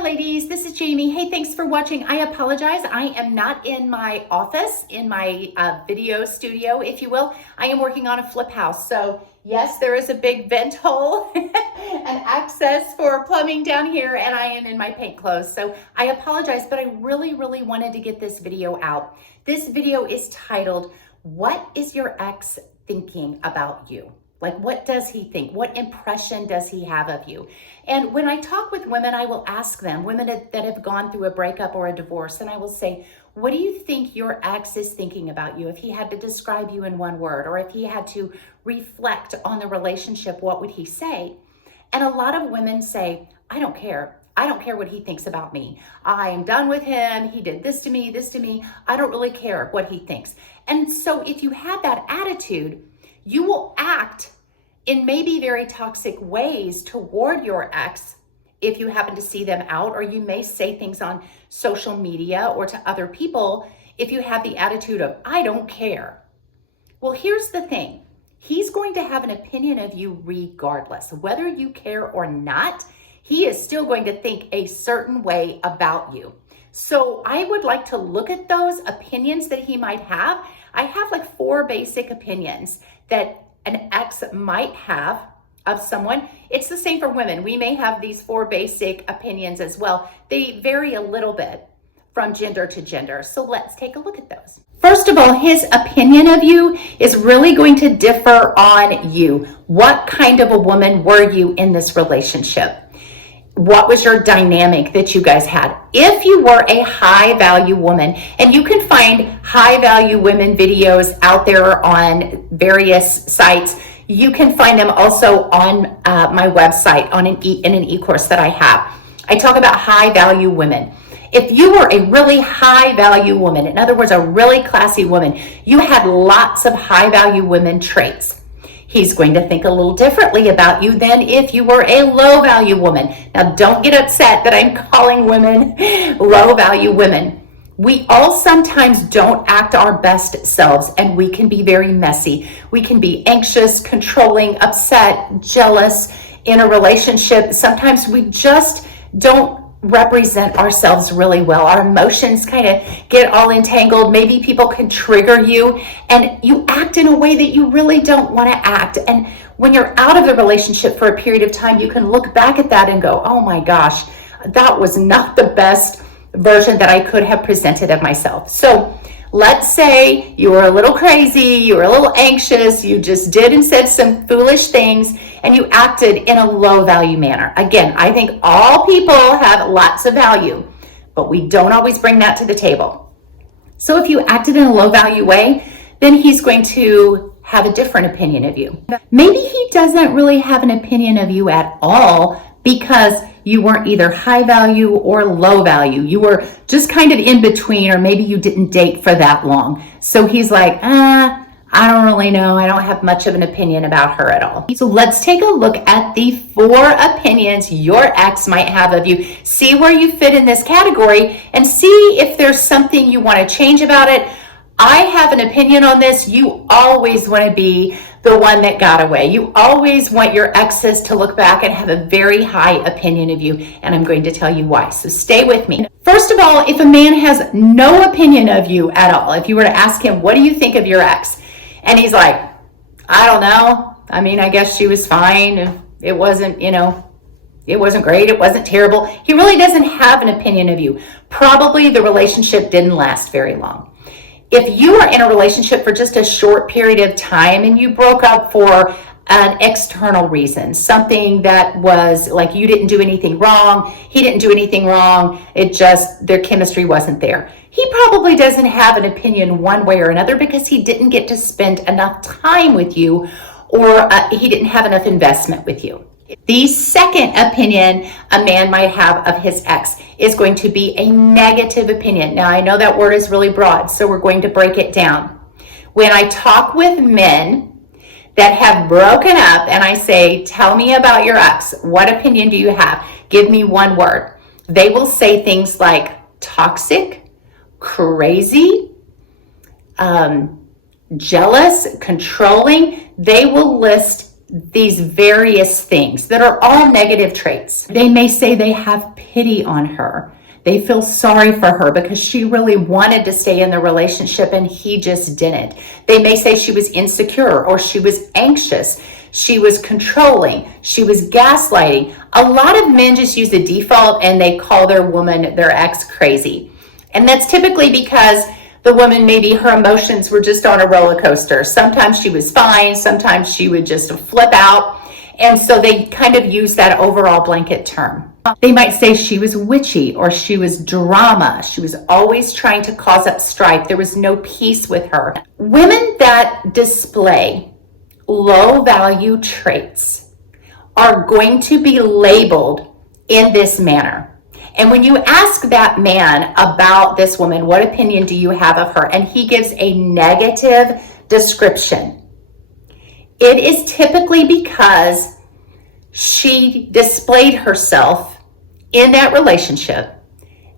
Hi ladies, this is Jamie. Hey, thanks for watching. I apologize. I am not in my office, in my video studio, if you will. I am working on a flip house. So yes, there is a big vent hole and access for plumbing down here, and I am in my paint clothes. So I apologize, but I really wanted to get this video out. This video is titled, "What is your ex thinking about you?" Like, what does he think? What impression does he have of you? And when I talk with women, I will ask them, women that have gone through a breakup or a divorce, and I will say, what do you think your ex is thinking about you? If he had to describe you in one word, or if he had to reflect on the relationship, what would he say? And a lot of women say, I don't care. I don't care what he thinks about me. I am done with him. He did this to me, this to me. I don't really care what he thinks. And so if you have that attitude, you will act in maybe very toxic ways toward your ex if you happen to see them out, or you may say things on social media or to other people if you have the attitude of, I don't care. Well, here's the thing. He's going to have an opinion of you regardless. Whether you care or not, he is still going to think a certain way about you. So I would like to look at those opinions that he might have. I have like 4 basic opinions that an ex might have of someone. It's the same for women. We may have these 4 basic opinions as well. They vary a little bit from gender to gender. So let's take a look at those. First of all, his opinion of you is really going to differ on you. What kind of a woman were you in this relationship? What was your dynamic that you guys had? If you were a high value woman, and you can find high value women videos out there on various sites, you can find them also on my website in an e-course that I have. I talk about high value women. If you were a really high value woman, in other words, a really classy woman, you had lots of high value women traits. He's going to think a little differently about you than if you were a low value woman. Now, don't get upset that I'm calling women low value women. We all sometimes don't act our best selves, and we can be very messy. We can be anxious, controlling, upset, jealous in a relationship. Sometimes we just don't represent ourselves really well. Our emotions kind of get all entangled. Maybe people can trigger you and you act in a way that you really don't want to act. And when you're out of the relationship for a period of time, you can look back at that and go, oh my gosh, that was not the best version that I could have presented of myself. So let's say you were a little crazy, you were a little anxious, you just did and said some foolish things, and you acted in a low value manner. Again, I think all people have lots of value, but we don't always bring that to the table. So if you acted in a low value way, then he's going to have a different opinion of you. Maybe he doesn't really have an opinion of you at all because you weren't either high value or low value. You were just kind of in between, or maybe you didn't date for that long. So he's like, I don't really know. I don't have much of an opinion about her at all. So let's take a look at the 4 opinions your ex might have of you. See where you fit in this category and see if there's something you want to change about it. I have an opinion on this. You always want to be the one that got away. You always want your exes to look back and have a very high opinion of you, and I'm going to tell you why. So stay with me. First of all, if a man has no opinion of you at all, if you were to ask him, what do you think of your ex? And he's like, I don't know. I mean, I guess she was fine. It wasn't, it wasn't great. It wasn't terrible. He really doesn't have an opinion of you. Probably the relationship didn't last very long. If you are in a relationship for just a short period of time and you broke up for an external reason, something that was like you didn't do anything wrong, he didn't do anything wrong, it just, their chemistry wasn't there. He probably doesn't have an opinion one way or another because he didn't get to spend enough time with you, or he didn't have enough investment with you. The second opinion a man might have of his ex is going to be a negative opinion. Now, I know that word is really broad, so we're going to break it down. When I talk with men that have broken up and I say, tell me about your ex, what opinion do you have? Give me one word. They will say things like toxic, crazy, jealous, controlling. They will list these various things that are all negative traits. They may say they have pity on her. They feel sorry for her because she really wanted to stay in the relationship and he just didn't. They may say she was insecure or she was anxious. She was controlling. She was gaslighting. A lot of men just use the default and they call their woman, their ex, crazy. And that's typically because the woman, maybe her emotions were just on a roller coaster. Sometimes she was fine. Sometimes she would just flip out. And so they kind of use that overall blanket term. They might say she was witchy or she was drama. She was always trying to cause up strife. There was no peace with her. Women that display low value traits are going to be labeled in this manner. And when you ask that man about this woman, what opinion do you have of her? And he gives a negative description. It is typically because she displayed herself in that relationship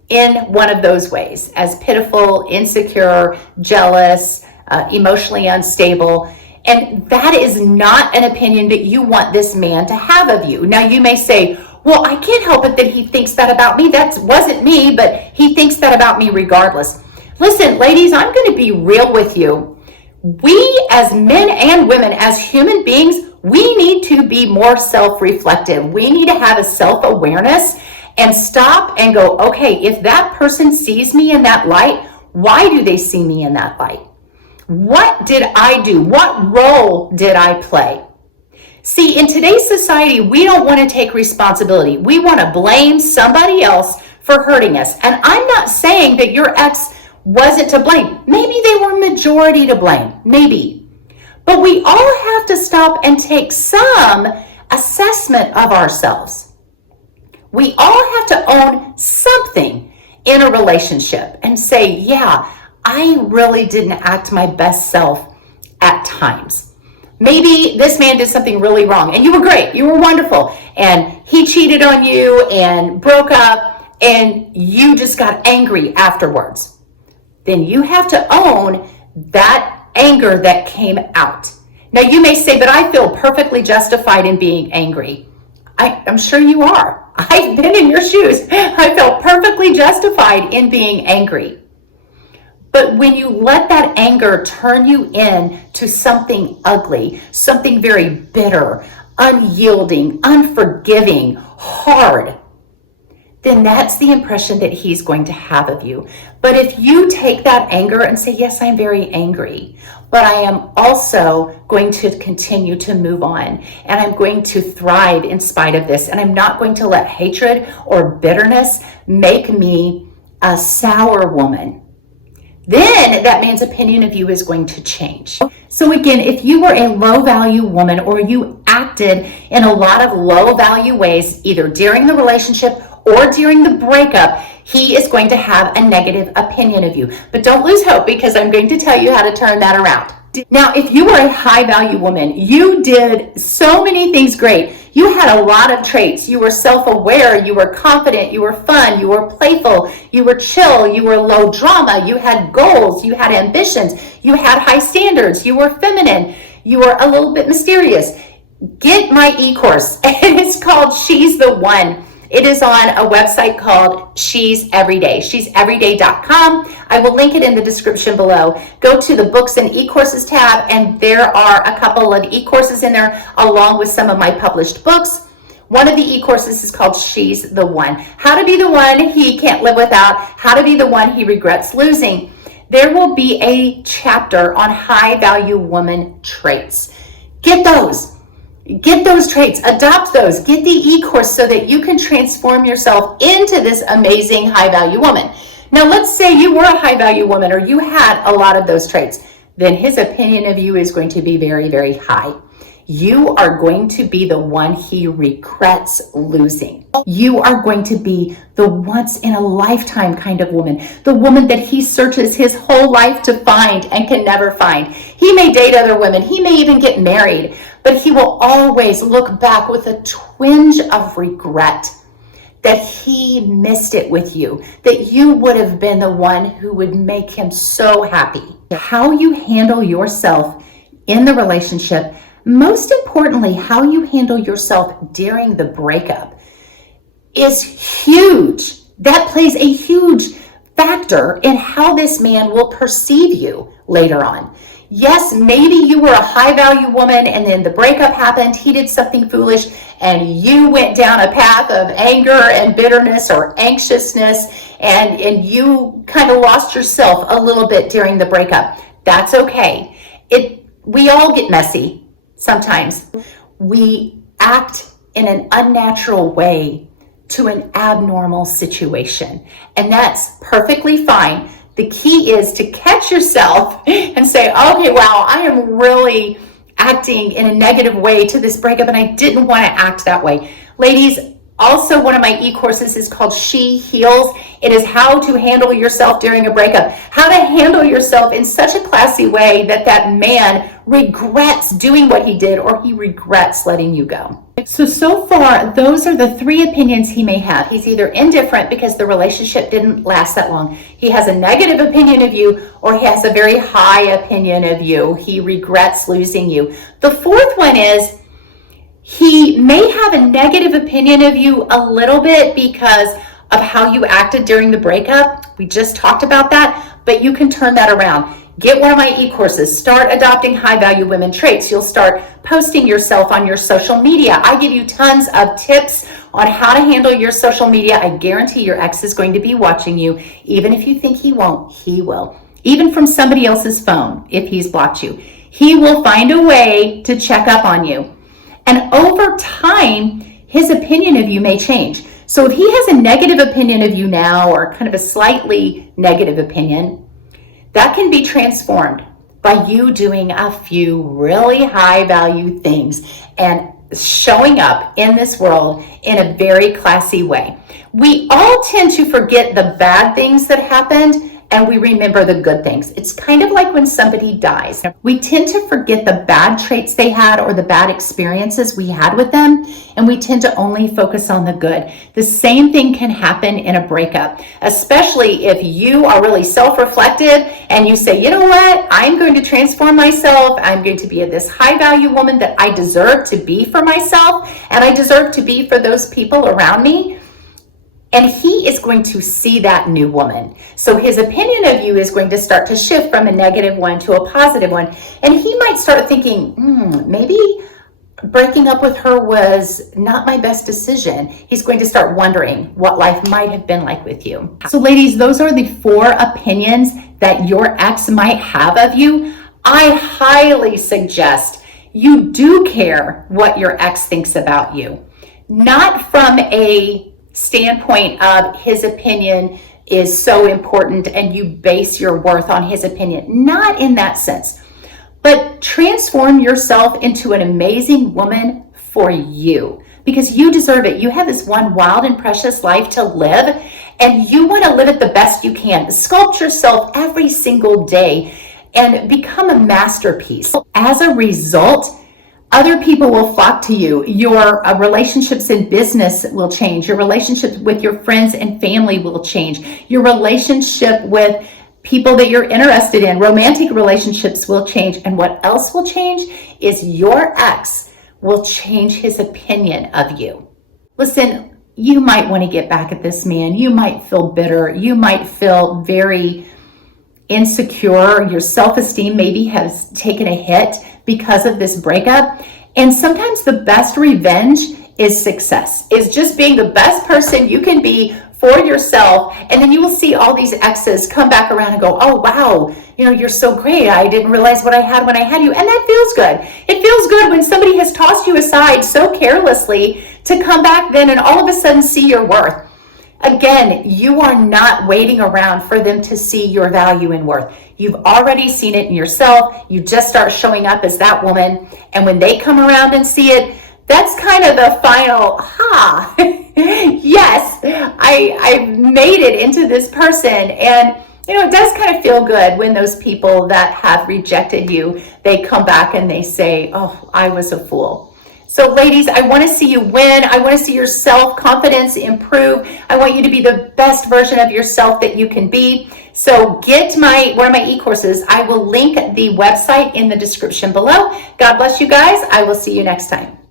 in one of those ways, as pitiful, insecure, jealous, emotionally unstable. And that is not an opinion that you want this man to have of you. Now, you may say, well, I can't help it that he thinks that about me. That wasn't me, but he thinks that about me regardless. Listen, ladies, I'm going to be real with you. We as men and women, as human beings, we need to be more self-reflective. We need to have a self-awareness and stop and go, okay, if that person sees me in that light, why do they see me in that light? What did I do? What role did I play? See, in today's society, we don't want to take responsibility. We want to blame somebody else for hurting us. And I'm not saying that your ex wasn't to blame. Maybe they were majority to blame, maybe. But we all have to stop and take some assessment of ourselves. We all have to own something in a relationship and say, yeah, I really didn't act my best self at times. Maybe this man did something really wrong and you were great, you were wonderful, and he cheated on you and broke up and you just got angry afterwards. Then you have to own that anger that came out. Now you may say, but I feel perfectly justified in being angry. I'm sure you are. I've been in your shoes. I felt perfectly justified in being angry. But when you let that anger turn you into something ugly, something very bitter, unyielding, unforgiving, hard, then that's the impression that he's going to have of you. But if you take that anger and say, yes, I'm very angry, but I am also going to continue to move on, and I'm going to thrive in spite of this, and I'm not going to let hatred or bitterness make me a sour woman, then that man's opinion of you is going to change. So again, if you were a low value woman or you acted in a lot of low value ways, either during the relationship or during the breakup, he is going to have a negative opinion of you. But don't lose hope, because I'm going to tell you how to turn that around. Now, if you were a high value woman, you did so many things great. You had a lot of traits. You were self-aware, you were confident, you were fun, you were playful, you were chill, you were low drama, you had goals, you had ambitions, you had high standards, you were feminine, you were a little bit mysterious. Get my e-course, and it's called She's the One. It is on a website called She's Everyday, she'severyday.com. I will link it in the description below. Go to the books and e-courses tab, and there are a couple of e-courses in there along with some of my published books. One of the e-courses is called She's the One. How to be the one he can't live without, how to be the one he regrets losing. There will be a chapter on high value woman traits. Get those. Get those traits, adopt those, get the e-course so that you can transform yourself into this amazing high-value woman. Now, let's say you were a high-value woman or you had a lot of those traits. Then his opinion of you is going to be very, very high. You are going to be the one he regrets losing. You are going to be the once-in-a-lifetime kind of woman, the woman that he searches his whole life to find and can never find. He may date other women, he may even get married, but he will always look back with a twinge of regret that he missed it with you, that you would have been the one who would make him so happy. How you handle yourself in the relationship Most importantly, how you handle yourself during the breakup is huge. That plays a huge factor in how this man will perceive you later on. Yes, maybe you were a high value woman and then the breakup happened, he did something foolish, and you went down a path of anger and bitterness or anxiousness, and you kind of lost yourself a little bit during the breakup. That's okay. We all get messy sometimes. We act in an unnatural way to an abnormal situation, and that's perfectly fine. The key is to catch yourself and say, okay, wow, I am really acting in a negative way to this breakup, and I didn't want to act that way. Ladies, also one of my e-courses is called She Heals. It is how to handle yourself during a breakup, how to handle yourself in such a classy way that that man regrets doing what he did, or he regrets letting you go. So far, those are the 3 opinions he may have. He's either indifferent because the relationship didn't last that long. He has a negative opinion of you, or he has a very high opinion of you. He regrets losing you. The 4th one is he may have a negative opinion of you a little bit because of how you acted during the breakup. We just talked about that, but you can turn that around. Get one of my e-courses. Start adopting high-value women traits. You'll start posting yourself on your social media. I give you tons of tips on how to handle your social media. I guarantee your ex is going to be watching you. Even if you think he won't, he will. Even from somebody else's phone, if he's blocked you. He will find a way to check up on you. And over time, his opinion of you may change. So if he has a negative opinion of you now, or kind of a slightly negative opinion, that can be transformed by you doing a few really high value things and showing up in this world in a very classy way. We all tend to forget the bad things that happened, and we remember the good things. It's kind of like when somebody dies. We tend to forget the bad traits they had or the bad experiences we had with them, and we tend to only focus on the good. The same thing can happen in a breakup, especially if you are really self-reflective and you say, you know what, I'm going to transform myself. I'm going to be this high-value woman that I deserve to be for myself, and I deserve to be for those people around me. And he is going to see that new woman. So his opinion of you is going to start to shift from a negative one to a positive one. And he might start thinking, maybe breaking up with her was not my best decision. He's going to start wondering what life might have been like with you. So ladies, those are the 4 opinions that your ex might have of you. I highly suggest you do care what your ex thinks about you. Not from a standpoint of his opinion is so important and you base your worth on his opinion. Not in that sense, but transform yourself into an amazing woman for you, because you deserve it. You have this one wild and precious life to live, and you want to live it the best you can. Sculpt yourself every single day and become a masterpiece. As a result, other people will flock to you. Your relationships in business will change. Your relationships with your friends and family will change. Your relationship with people that you're interested in, romantic relationships will change. And what else will change is your ex will change his opinion of you. Listen, you might want to get back at this man. You might feel bitter. You might feel very insecure. Your self-esteem maybe has taken a hit because of this breakup. And sometimes the best revenge is success, is just being the best person you can be for yourself. And then you will see all these exes come back around and go, oh, wow, you're so great. I didn't realize what I had when I had you. And that feels good. It feels good when somebody has tossed you aside so carelessly to come back then and all of a sudden see your worth. Again, you are not waiting around for them to see your value and worth. You've already seen it in yourself. You just start showing up as that woman. And when they come around and see it, that's kind of the final, yes, I made it into this person. And, it does kind of feel good when those people that have rejected you, they come back and they say, oh, I was a fool. So ladies, I want to see you win. I want to see your self-confidence improve. I want you to be the best version of yourself that you can be. So get one of my e-courses. I will link the website in the description below. God bless you guys. I will see you next time.